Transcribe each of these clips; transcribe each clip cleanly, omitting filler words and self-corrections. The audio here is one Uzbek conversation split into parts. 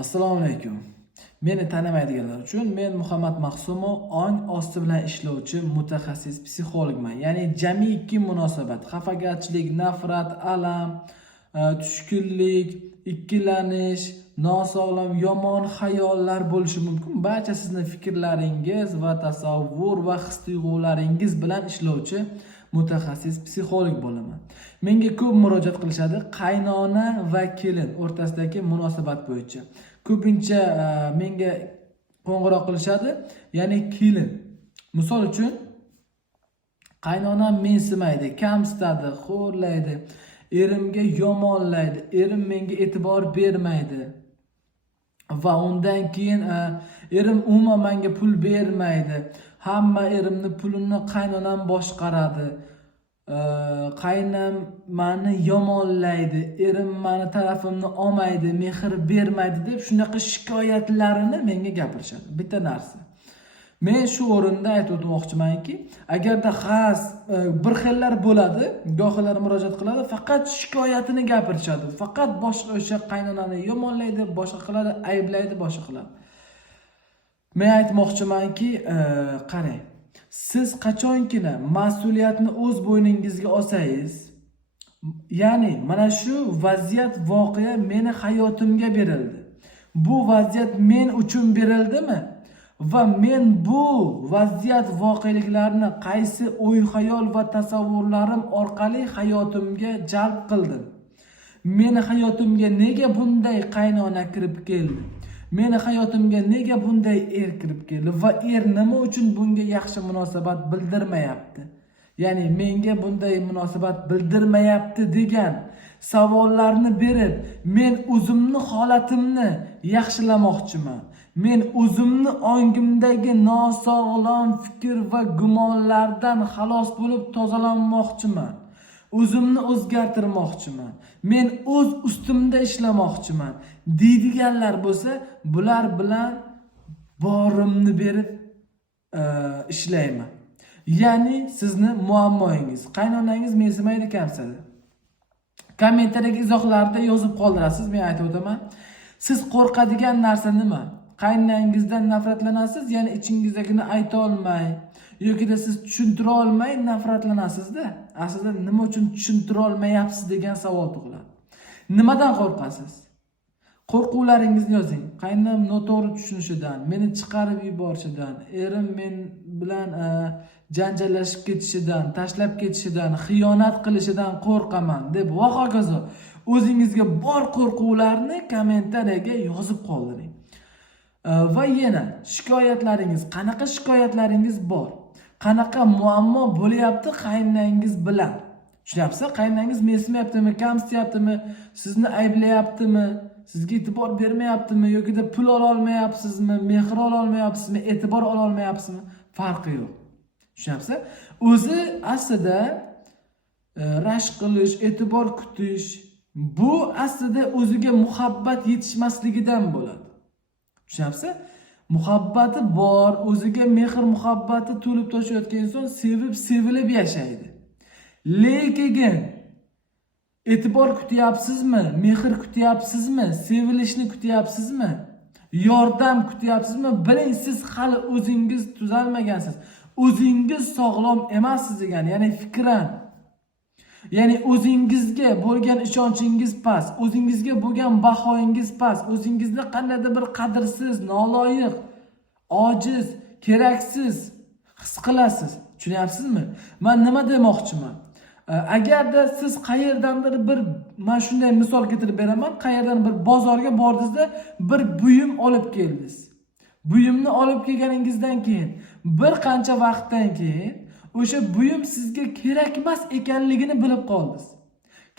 Assalomu alaykum. Meni tanimaydiganlar uchun men Muhammad Maqsumov, ong osti bilan ishlovchi mutaxassis psixologman. Ya'ni jamiki munosabat, xafagarchilik, nafrat, alam, tushkunlik, ikkilanish, nosog'lom, yomon xayollar bo'lishi mumkin. Barcha sizning fikrlaringiz va tasavvur va his-tuyg'ularingiz bilan ishlovchi mutaxassis psixolog bo'laman. Menga ko'p murojaat qilishadi qaynona va kelin o'rtasidagi munosabat bo'yicha. Ko'pincha menga qo'ng'iroq qilishadi, ya'ni kelin. Misol uchun qaynonam mensimaydi, kamsitadi, xo'rlaydi, erimga yomonlaydi, erim menga e'tibor bermaydi. Va undan keyin erim umuman menga pul bermaydi. Hamma erimni pulini qaynonam boshqaradi. Qaynam meni yomonlaydi, erim meni tarafimni olmaydi, mehr bermaydi deb shunaqa shikoyatlarini menga gapirishadi. Bitta narsa. Men shu o'rinda aytib o'tmoqchimanki, agarda bir xillar bo'ladi, gohilar murojaat qiladi, faqat shikoyatini gapirishadi. Faqat boshqa o'sha qaynonani yomonlaydi, boshqa qiladi, ayblaydi, boshqa qiladi. Men aytmoqchimanki, qarang. Siz qachonkina mas'uliyatni o'z bo'yningizga olsangiz, ya'ni mana shu vaziyat voqea meni hayotimga berildi. Bu vaziyat men uchun berildimi? Va men bu vaziyat voqeliklarni qaysi o'y-xayol va tasavvurlarim orqali hayotimga jalb qildim? Meni hayotimga nega bunday qaynona kirib keldi? Meni hayotimga nega bunday er kirib keldi va er nima uchun bunga yaxshi munosabat bildirmayapti? Ya'ni menga bunday munosabat bildirmayapti degan savollarni berib, men o'zimni holatimni yaxshilamoqchiman. Men o'zimni ongimdagi nosog'lom fikr va gumonlardan xalos bo'lib tozalanmoqchiman. O'zimni o'zgartirmoqchiman. Men o'z ustimda ishlamoqchiman deydiganlar bo'lsa, bular bilan borimni berib ishlayman. Ya'ni sizni muammoingiz, qaynonangiz mensimaydi, kamsitadi. Kommentariyadagi izohlarda yozib qoldirasiz, men aytib o'taman. Siz qo'rqadigan narsa nima? Qaynonangizdan nafratlanasiz, ya'ni ichingizdagini ayta olmay yoki siz tushuntira olmay nafratlanasiz-da. Aslida nima uchun tushuntira olmayapsiz degan savol tug'iladi. Nimadan qo'rqasiz? Qo'rquvlaringizni yozing. Qaynonam noto'g'ri tushunishidan, meni chiqarib yuborishidan, erim men bilan janjallashib ketishidan, tashlab ketishidan, xiyonat qilishidan qo'rqaman deb va hokazo. O'zingizga bor qo'rquvlarni kommentariyaga yozib qoldiring. Va yana shikoyatlaringiz, qanaqa shikoyatlaringiz bor? Qanaqa muammo bo'lyapti qaynonangiz bilan? Tushunyapsiz? Qaynonangiz mensimayaptimi, kamsityaptimi, sizni ayblayaptimi, sizga e'tibor bermayaptimi yoki pul ola olmayapsizmi, mehr ola olmayapsizmi, e'tibor ola olmayapsizmi? Farqi yo'q. Tushunyapsiz? O'zi aslida rashk qilish, e'tibor kutish, bu aslida o'ziga muhabbat yetishmasligidan bo'ladi. Tushunyapsiz? Muhabbati bor, o'ziga mehr muhabbati to'lib toshayotgan inson sevilib yashaydi. Lekin e'tibor kutyapsizmi, mehr kutyapsizmi, sevilishni kutyapsizmi, yordam kutyapsizmi? Biling, siz hali o'zingiz tuzalmagansiz. O'zingiz sog'lom emassiz degan, ya'ni fikran. Ya'ni o'zingizga bo'lgan ishonchingiz past, o'zingizga bo'lgan bahoyingiz past, o'zingizni qandaydir bir qadrsiz, noloyiq, ojiz, keraksiz his qilasiz. Tushunyapsizmi? Men nima demoqchiman? Agarda siz qayerdandir men shunday misol keltirib beraman, qayerdan bir bozorga bordingizda bir buyum olib keldingiz. Buyumni olib kelganingizdan keyin bir qancha vaqtdan keyin o'sha buyum sizga kerak emas ekanligini bilib qoldingiz.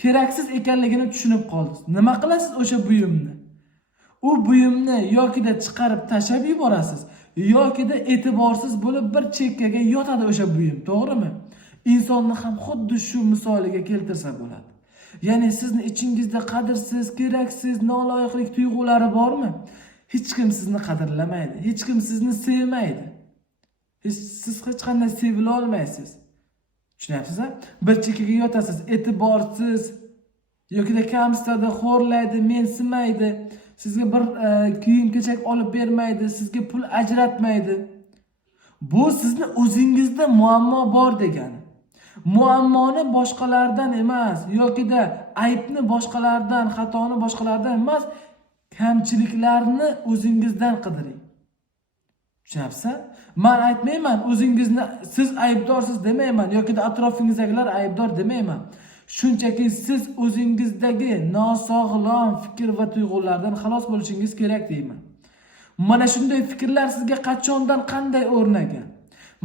Keraksiz ekanligini tushunib qoldingiz. Nima qilasiz o'sha buyumni? U buyumni yokida chiqarib tashlab yuborasiz, yokida e'tiborsiz bo'lib bir chekkaga yotadi o'sha buyum, to'g'rimi? Insonni ham xuddi shu misoliga keltirsa bo'ladi. Ya'ni sizni ichingizda qadrsiz, keraksiz, noloyiqlik tuyg'ulari bormi? Hech kim sizni qadrlamaydi, hech kim sizni sevmaydi. Siz hech qanday sevila olmaysiz. Tushunyapsizmi? Bir chekkaga yotasiz, e'tiborsiz yoki kamsitadi, xo'rlaydi, mensimaydi. sizga bir kiyim-kechak olib bermaydi, sizga pul ajratmaydi. Bu sizni o'zingizda muammo bor degani. Muammoni boshqalardan emas, yoki-da aybni boshqalardan, xatoni boshqalardan emas, kamchiliklarni o'zingizdan qidiring. Tushunapsiz? Men aytmayman, o'zingizni siz aybdorsiz demayman yoki-da atrofingizdagilar aybdor demayman. Shunchaki siz o'zingizdagi nosog'lom fikr va tuyg'ulardan xalos bo'lishingiz kerak deyman. Mana shunday fikrlar sizga qachondan qanday o'rnagan?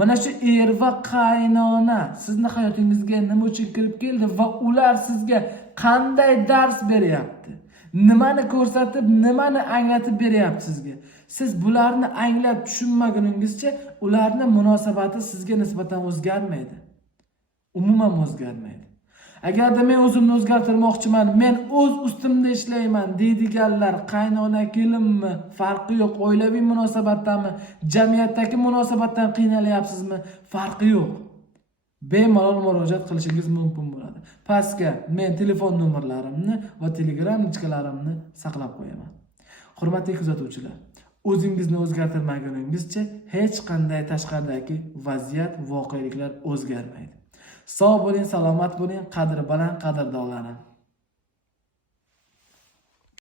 Mana shu er va qaynona sizni hayotingizga nima uchun kirib keldi va ular sizga qanday dars beryapti? Nimani ko'rsatib, nimani anglatib beryapti sizga? Siz bularni anglab tushunmaguningizcha, ularning munosabati sizga nisbatan o'zgarmaydi. Umuman o'zgarmaydi. Agarda men o'zimni o'zgartirmoqchiman, men o'z ustimda ishlayman deydiganlar qaynona kelinmi, farqi yo'q, oilaviy munosabatdanmi, jamiyatdagi munosabatdan qiynalyapsizmi, farqi yo'q. Bemalol murojaat qilishingiz mumkin bo'ladi. Pastga men telefon nomerlarimni va Telegram linkalarimni saqlab qo'yaman. Hurmatli kuzatuvchilar, o'zingizni o'zgartirmaguningizcha hech qanday tashqaridagi vaziyat, voqeliklar o'zgarmaydi. Sog' bo'ling, salomat bo'ling, qadri baland qadrdonlarim.